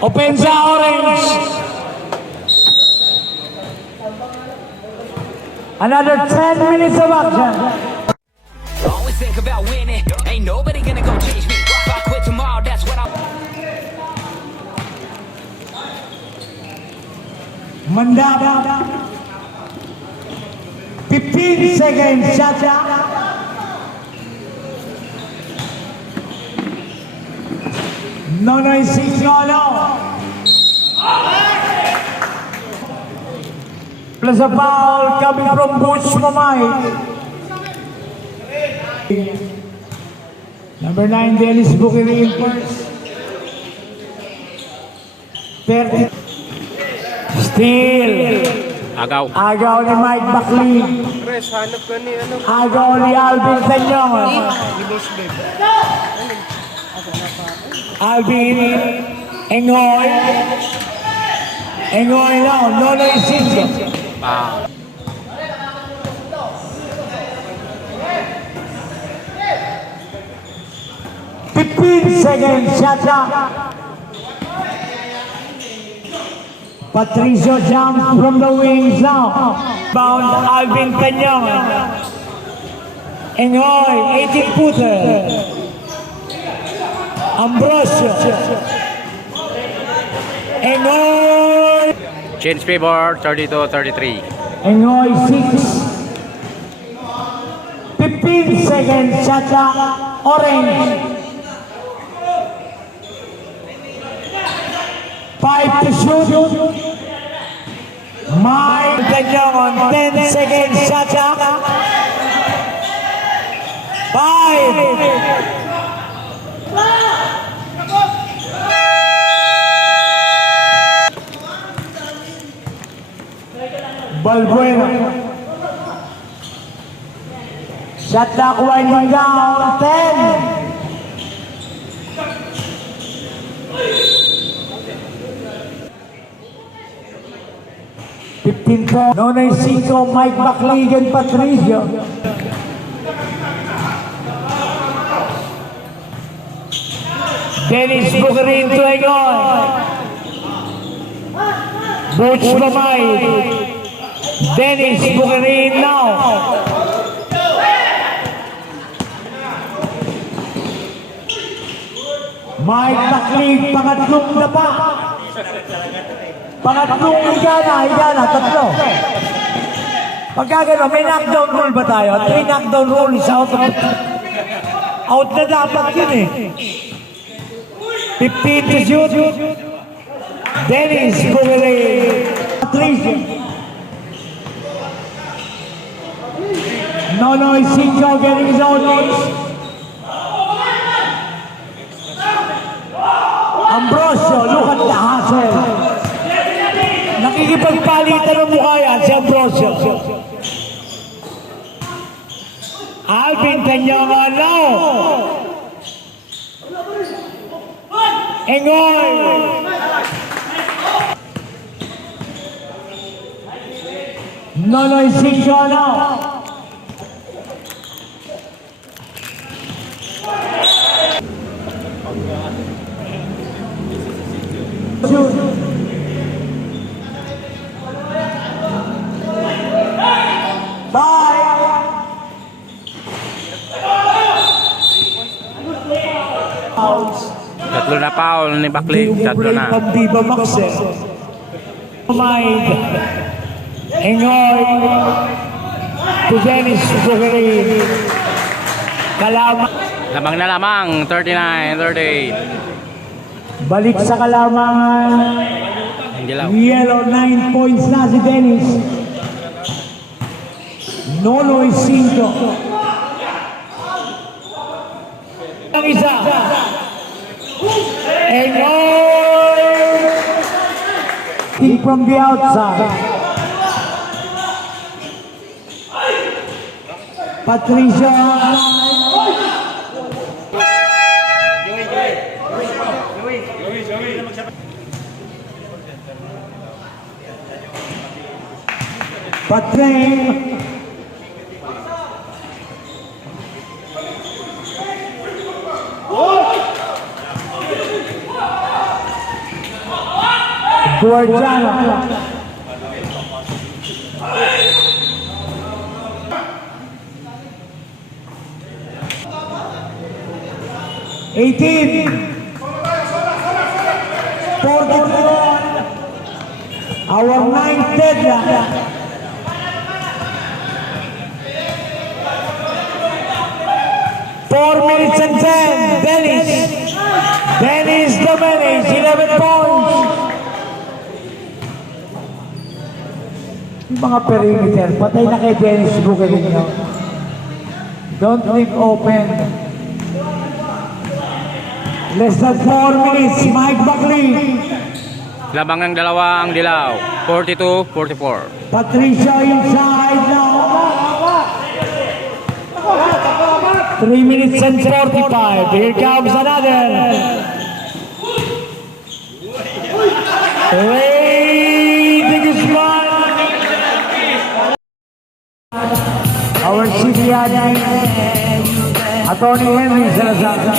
Opensa Orange. Another 10 minutes of action. Always think about winning. Ain't nobody gonna go change me. If I quit tomorrow, that's what I. Mandaba. 15 seconds. Shot. Nonoy Signolo. Plus a foul coming from Bush Mamay. Number 9, Dennis Bukirin first. 30. Steal. Agaw ni Mike Buckley. Agaw ni Alvin Tanyong. Alvin Engoy. Engoy lang. Lolo Isidro. 15 seconds. Shot. Patricio jump from the wings now. Bound Alvin Tanyong. Engoy, 18-footer. Ambrosio. Engoy. Change favor, 32-33. Engoy, 6. 15 seconds. Shot. Orange. 5 to shoot. Mike Tanyong on 10 seconds. Shot. 5. Balbuena. Shot clock winding down. 10. Nonoy Sico, Mike Bacligan, Patricio. Dennis Bukirin to Engoy. Butch Mamay. Dennis Bukirin now. Mike Baclig, pangatlong dapa. Pangatlong higana, tatlo. Pagka gano'n, may knockdown rule ba tayo? 3 knockdown rule is out. Out na dapat yun eh. 15 to shoot. Dennis Bukirin. Patricio. Nonoy Sico getting his own leads. Ambrosio, look at the hustle. Nakikipagpalitan ng mukha yan si Ambrosio. Alvin Tanyong now. Engoy. Nonoy Sico now. Tatlo na foul ni Baclig, tatlo na. Pambiba Maxel. Mind. Engoy. To Dennis Bukirin. Kalamang. Lamang na lamang, 39-38. Balik sa kalamangan. Hindi lang. Yellow, 9 points na si Dennis. Nonoy 5. Ang isa. Engoy. Kick from the outside. Patricia. Patrick. Guardiano. Our ninth deadline. 4 minutes and 10. Dennis Domenech, 11 points. Yung mga perimeter, patay na kay Dennis Bukiling nyo. Don't leave open. Less than 4 minutes, Mike Buckley. Labang ng dalawa ang dilaw. 42-44. Patricio inside now. 3 minutes and 45. Here comes another. Ray de Guzman. Our CBI, Attorney Henry Salazar.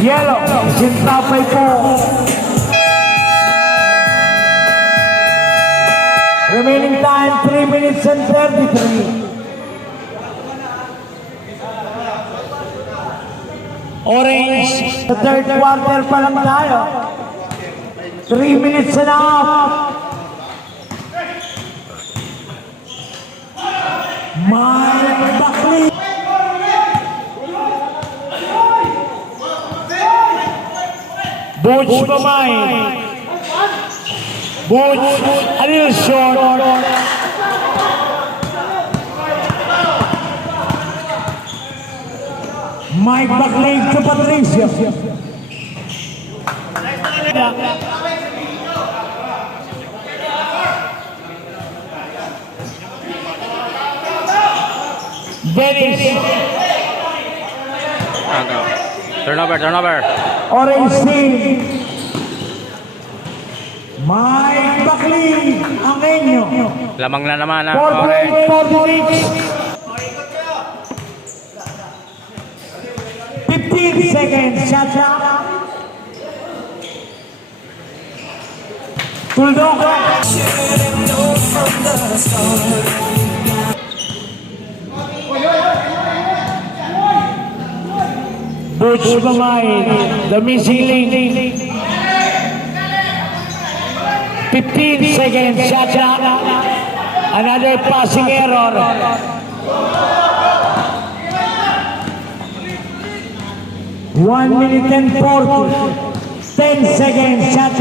Yellow, Sintapay po. Remaining time, 3 minutes and 33. Orange, sa third quarter pa lang tayo. 3 minutes and a half. Mike Buckley. Butch Mamay. Butch, a little short. Mike Buckley to Patricio. Dennis. Turnover. Orange team. Mike Buckley, ang inyo. Lamang na naman ang orange. 15 seconds, shot. Tuldoka. Butch Mamay, the missing link. 15 seconds, shot. Another passing error. One minute and 40. 10 seconds, shot.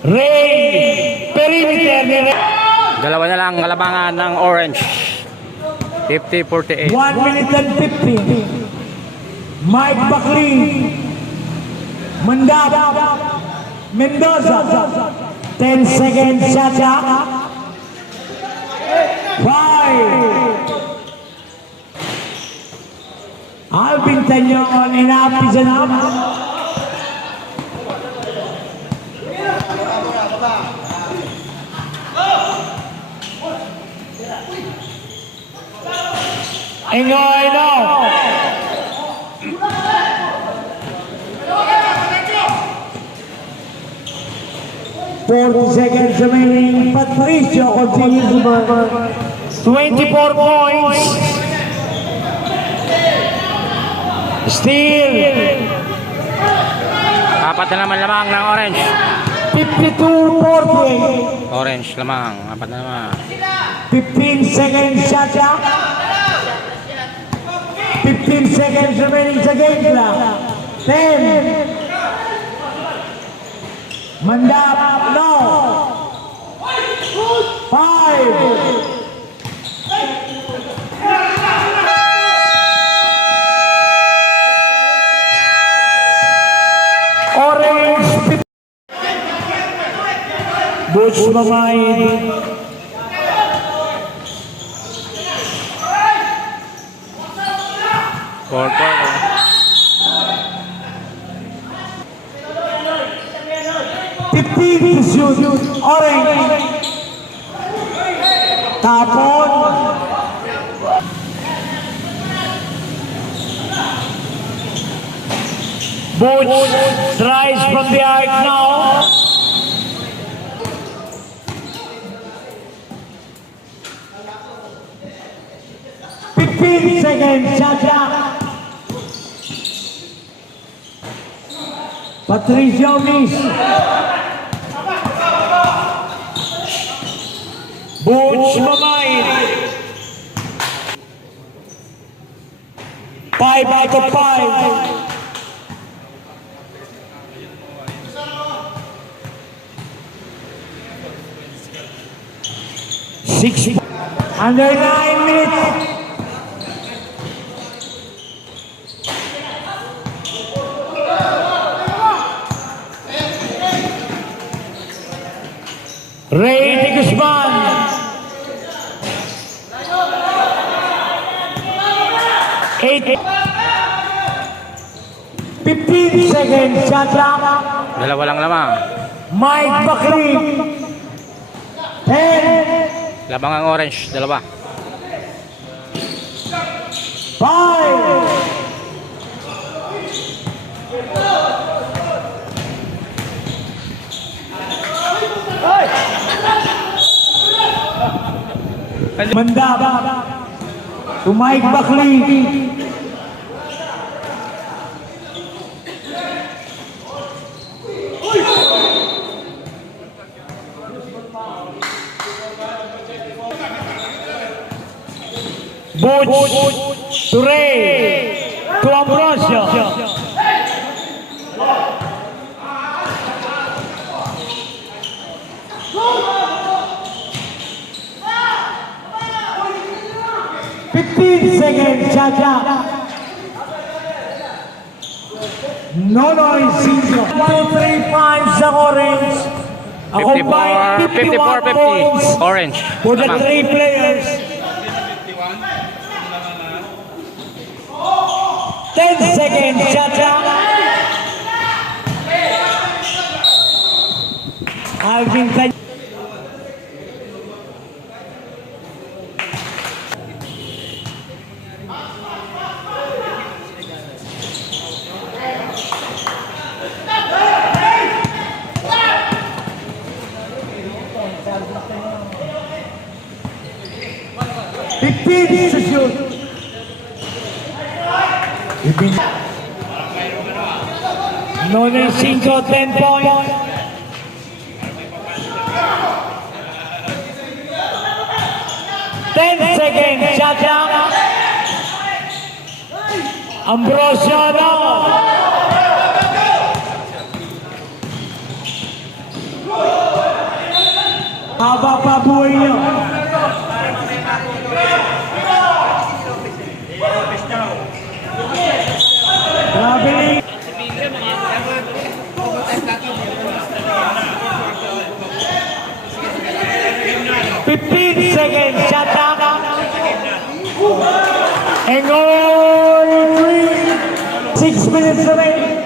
Ray, perimeter ni Ray. Dalawa na lang labangan ng orange. 50-48. 1 minute and 50. Mike Buckley. Mandap. Mendoza. 10 seconds, shot. 5. Alvin Tanyon, inapisan na. Ingoy, no. 40 seconds remaining. Patricio continues to work. 24 points. Steal. Apat na naman lamang ng orange. 52-48. Orange lamang. Apat na naman. 15 seconds shot. 15 seconds remaining sa game clock. 10. Mandap, no. 5. Orange. Butch Mamay. 15 to shoot. Orange. Tapon. Butch tries from the arc now. Seconds, shot clock. Patricio miss. Butch Mamay. 5 out of 5. Under 9 minutes. Ray de Guzman. 15 seconds, shot clock. Dalawa lang lamang. Mike Bakri. 10, Labang ang orange, dalawa. 5. Mandaba to Mike Bakri. Butch to Ray to Ambrosio. Seconds, Chacha. No noise, Cinco. 2-3 points sa orange. A combined 54, 51 points 50. Orange. for the Lamang. 3 players. 10 seconds, Chacha. Alvin Kany. to shoot. Nonoy 5, 10 points. Seconds, shot clock. Ambrosio na. Haba pa buhay niyo. Grabe. 15 seconds, shot clock. And only 6 minutes remaining.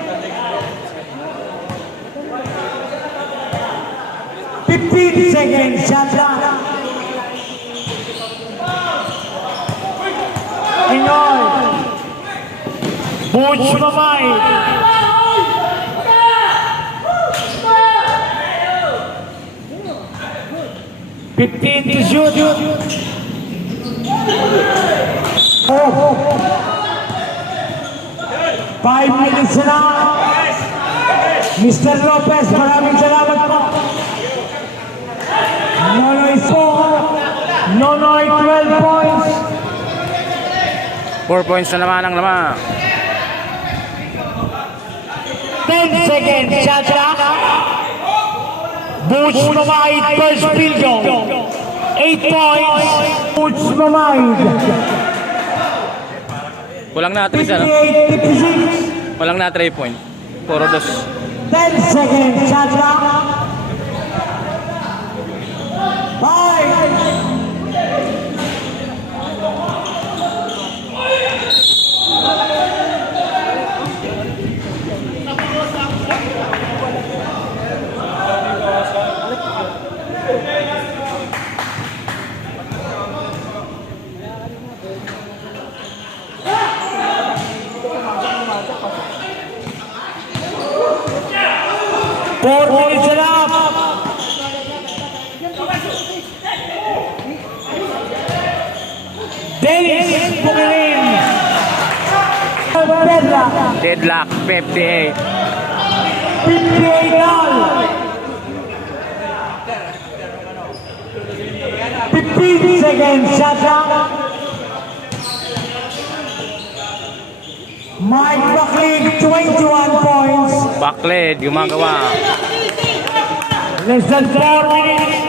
15 seconds, shot clock. And all. Butch Mamay. Fifteen to shoot. 5 minutes na. Mr. Lopez, maraming salamat po. Nonoy 4. Nonoy 12 points. 4 points na naman ang lamang. 10 seconds, shot clock. Butch Mamay, first field goal. 8 points. Butch Mamay. Kulang na 3 ano? 58-56. Kulang na 3 point. Puro 2. 10 seconds, shot clock. 5. 4 minutes and up. Dennis Bukirin. Deadlock, 58. 58 all. 15 seconds, shut down. Mike Buckley, 21 points. Backlid, gumagawa. Less than 4 minutes.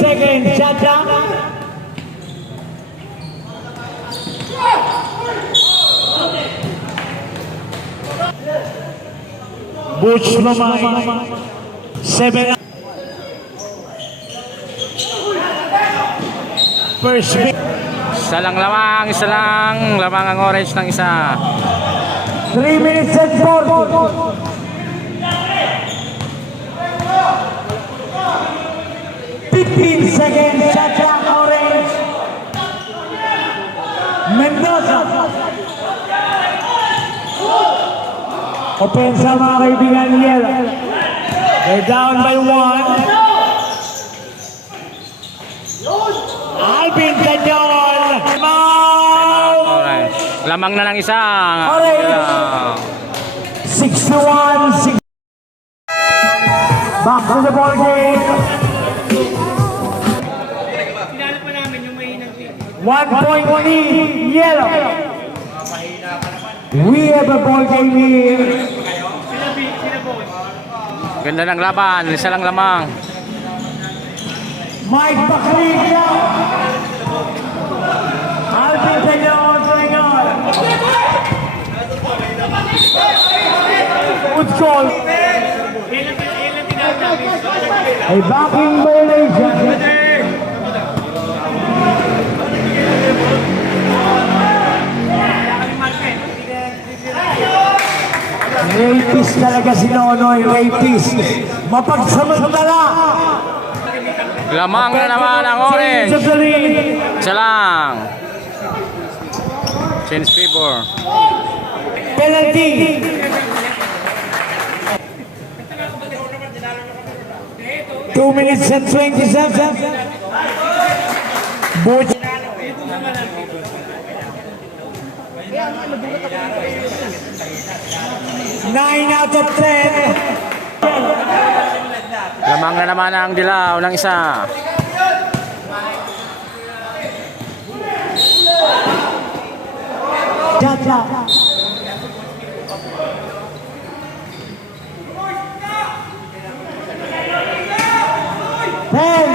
Seconds, shut down. Butch Mamay, 7. First pick. Isa lang lamang ang orange ng isa. 3 minutes and 40. 15 seconds, shut down orange. Mendoza. Opensa mga kaibigan yellow. They're down by 1. Alvin Canyon. Orange. Lamang na lang isa. Orange. 61. Back to the ball game. 1 point lead, yellow. We have a ball game here. Ganda ng laban. Isa lang lamang. Mike Buckley down. Alvin Canyon, Canyon. Good call. A backing violation. Rapist talaga si Nonoy, rapist. Mapagsamantala. Lamang na naman ang orange. Isa lang. Change favor. Penalty. Two minutes and 27. Butch. Nine out of 10. Lamang na naman ang dilaw ng isa. Jaja. Ten.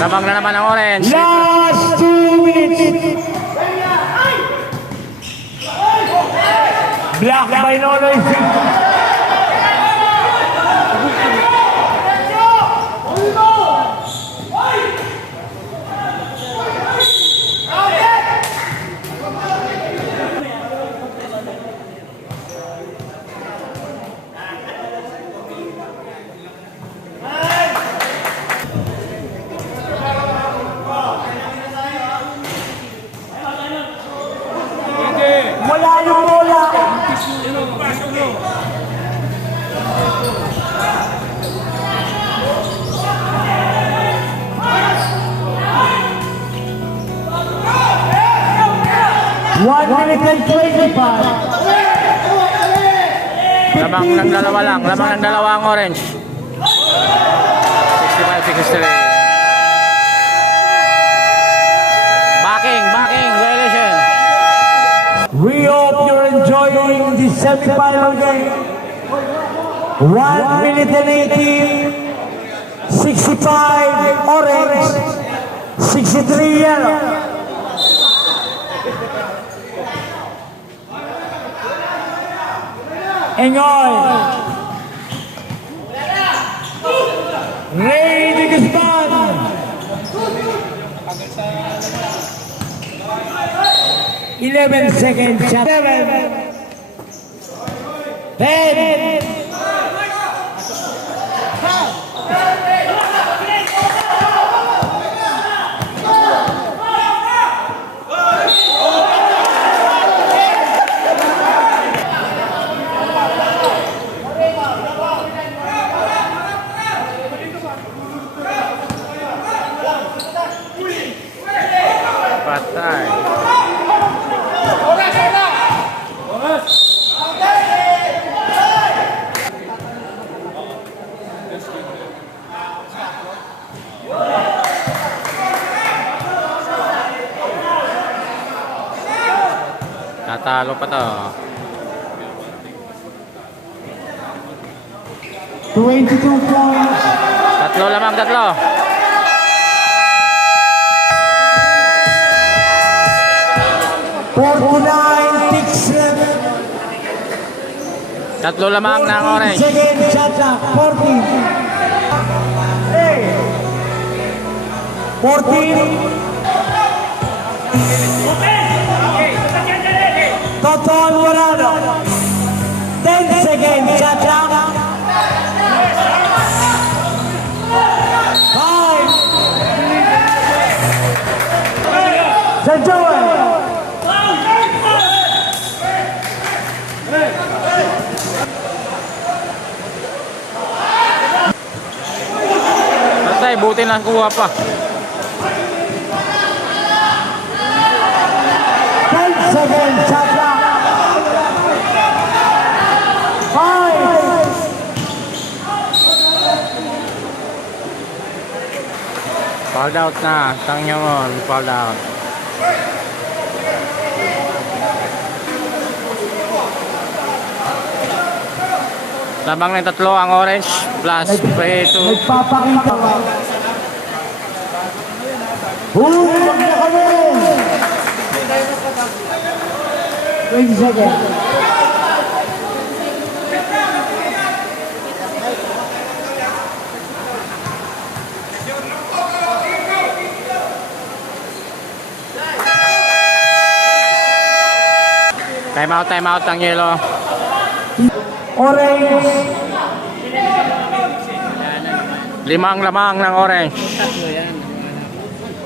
Lamang na naman ang orange. Last 2 minutes. Black by Nonoy. Wala yung bola. One minute and 25. Lamang ng dalawa lang. Lamang ng dalawa ang orange. 65-63. Backing, violation. We hope you're enjoying this semi-final game. 1 minute and 18. 65 orange. 63 yellow. Engoy. Ray Guzman. 11 seconds shot. 7, 10, Patay. Tatalo pa to. 22 points. Tatlo lamang, tatlo. Tatlo lamang ng orange. Second shot clock, 14. 14. Toto Alvarado. 10 seconds shot clock. 5. Sir Joel. Patay, buti na kuha pa. 10 seconds shot clock. 5. Fouled out na. Tangyamon, fouled out. Lamang ng tatlo ang orange plus free to Nagpapakita. Huwag na kami! 20 seconds. time out ang yellow. Orange. Limang lamang ng orange.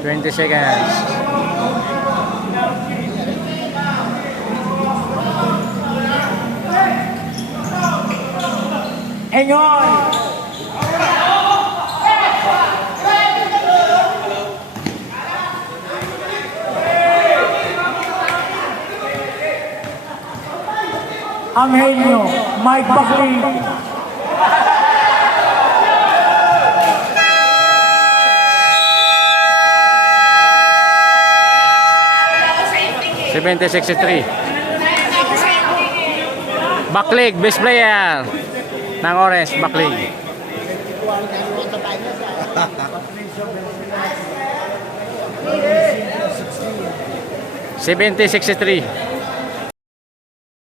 20 seconds. Engoy. Angelio, Mike Buckley. Backleg, best player ng orange, backleg. 70-63.